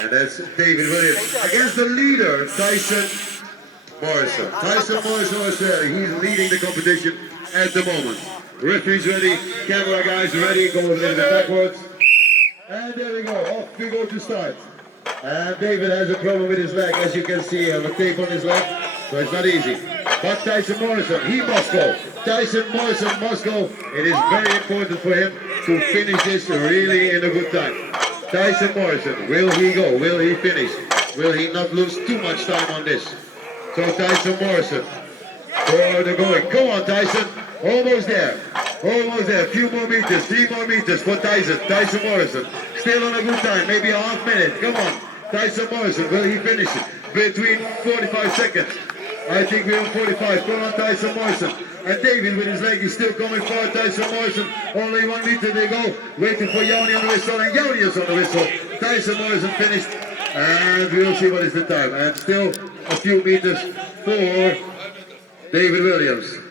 And that's David Williams against the leader, Tyson Morrison. Tyson Morrison was there. He's leading the competition at the moment. Referee's ready, camera guys ready, go a little bit backwards. And there we go, off we go to start. And David has a problem with his leg, as you can see, on the tape on his leg, so it's not easy. But Tyson Morrison, he must go. Tyson Morrison must go. It is very important for him to finish this really in a good time. Tyson Morrison, will he go? Will he finish? Will he not lose too much time on this? So Tyson Morrison, for the going. Come on, Tyson. Almost there. Almost there. A few more meters. 3 more meters for Tyson. Tyson Morrison. Still on a good time. Maybe a half minute. Come on. Tyson Morrison. Will he finish it? Between 45 seconds. I think we're on 45. Come on, Tyson Morrison. And David with his leg is still coming forward. Tyson Morrison. Only 1 meter they go. Waiting for Joni on the whistle. And Joni is on the whistle. Tyson Morrison finished. And we'll see what is the time. And still a few meters for David Williams.